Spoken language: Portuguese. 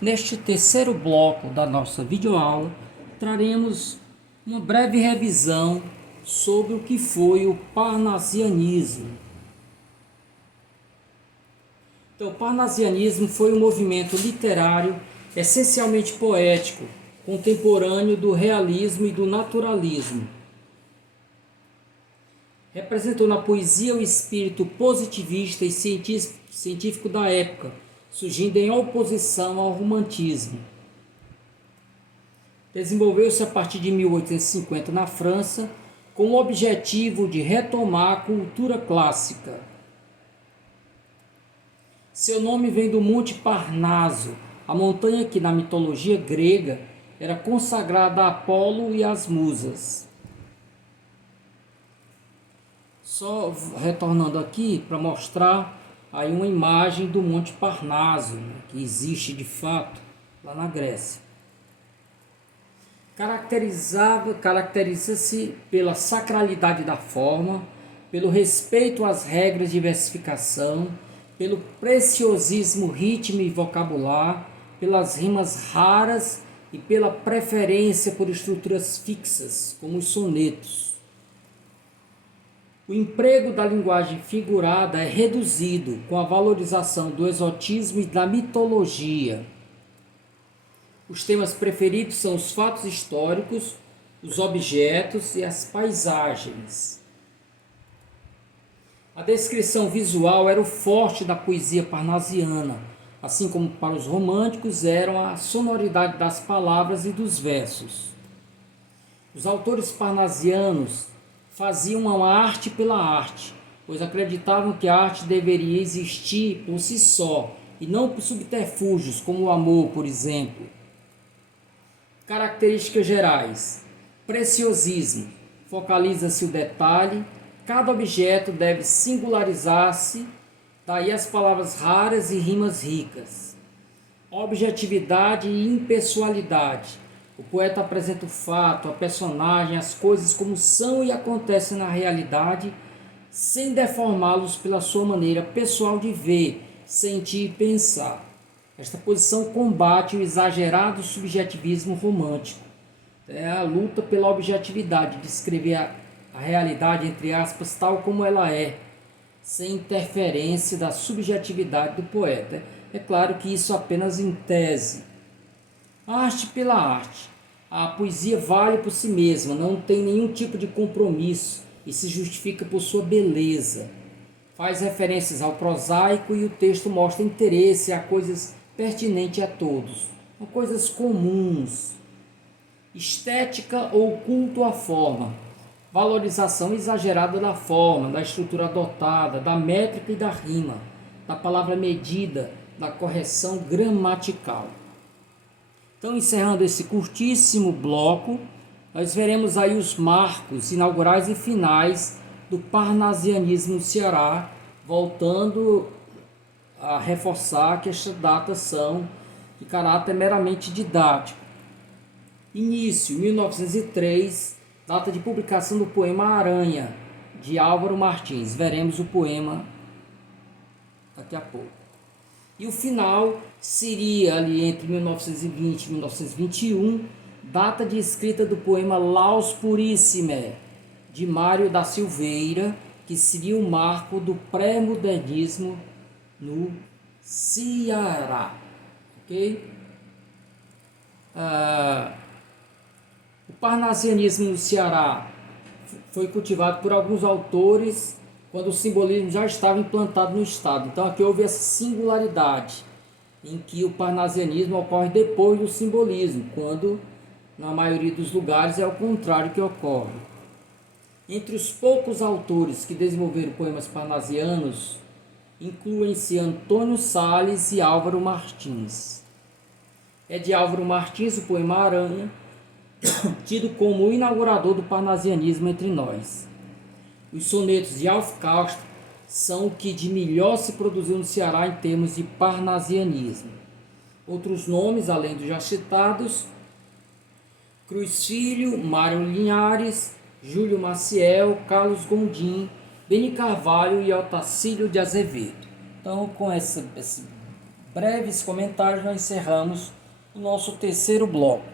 Neste terceiro bloco da nossa videoaula, traremos uma breve revisão sobre o que foi o parnasianismo. Então, o parnasianismo foi um movimento literário essencialmente poético, contemporâneo do realismo e do naturalismo. Representou na poesia o espírito positivista e científico da época, surgindo em oposição ao romantismo. Desenvolveu-se a partir de 1850 na França, com o objetivo de retomar a cultura clássica. Seu nome vem do Monte Parnaso, a montanha que na mitologia grega era consagrada a Apolo e às musas. Só retornando aqui para mostrar aí uma imagem do Monte Parnaso, que existe de fato lá na Grécia. Caracteriza-se pela sacralidade da forma, pelo respeito às regras de versificação, pelo preciosismo rítmico e vocabular, pelas rimas raras e pela preferência por estruturas fixas, como os sonetos. O emprego da linguagem figurada é reduzido com a valorização do exotismo e da mitologia. Os temas preferidos são os fatos históricos, os objetos e as paisagens. A descrição visual era o forte da poesia parnasiana, assim como para os românticos eram a sonoridade das palavras e dos versos. Os autores parnasianos faziam uma arte pela arte, pois acreditavam que a arte deveria existir por si só, e não por subterfúgios, como o amor, por exemplo. Características gerais: preciosismo, focaliza-se o detalhe, cada objeto deve singularizar-se, daí as palavras raras e rimas ricas. Objetividade e impessoalidade, o poeta apresenta o fato, a personagem, as coisas como são e acontecem na realidade, sem deformá-los pela sua maneira pessoal de ver, sentir e pensar. Esta posição combate o exagerado subjetivismo romântico. É a luta pela objetividade, descrever a realidade, entre aspas, tal como ela é, sem interferência da subjetividade do poeta. É claro que isso apenas em tese. Arte pela arte. A poesia vale por si mesma, não tem nenhum tipo de compromisso e se justifica por sua beleza. Faz referências ao prosaico e o texto mostra interesse a coisas pertinentes a todos, a coisas comuns. Estética ou culto à forma. Valorização exagerada da forma, da estrutura adotada, da métrica e da rima, da palavra medida, da correção gramatical. Então, encerrando esse curtíssimo bloco, nós veremos aí os marcos inaugurais e finais do parnasianismo no Ceará, voltando a reforçar que estas datas são de caráter meramente didático. Início, 1903, data de publicação do poema Aranha, de Álvaro Martins. Veremos o poema daqui a pouco. E o final seria ali entre 1920 e 1921, data de escrita do poema Laus Purissime, de Mário da Silveira, que seria o marco do pré-modernismo no Ceará. Ok? O parnasianismo no Ceará foi cultivado por alguns autores quando o simbolismo já estava implantado no Estado. Então aqui houve essa singularidade, em que o parnasianismo ocorre depois do simbolismo, quando na maioria dos lugares é o contrário que ocorre. Entre os poucos autores que desenvolveram poemas parnasianos, incluem-se Antônio Sales e Álvaro Martins. É de Álvaro Martins o poema Aranha, tido como o inaugurador do parnasianismo entre nós. Os sonetos de Alf Castro são o que de melhor se produziu no Ceará em termos de parnasianismo. Outros nomes, além dos já citados: Cruz Filho, Mário Linhares, Júlio Maciel, Carlos Gondim, Beni Carvalho e Otacílio de Azevedo. Então, com esse breves comentários, nós encerramos o nosso terceiro bloco.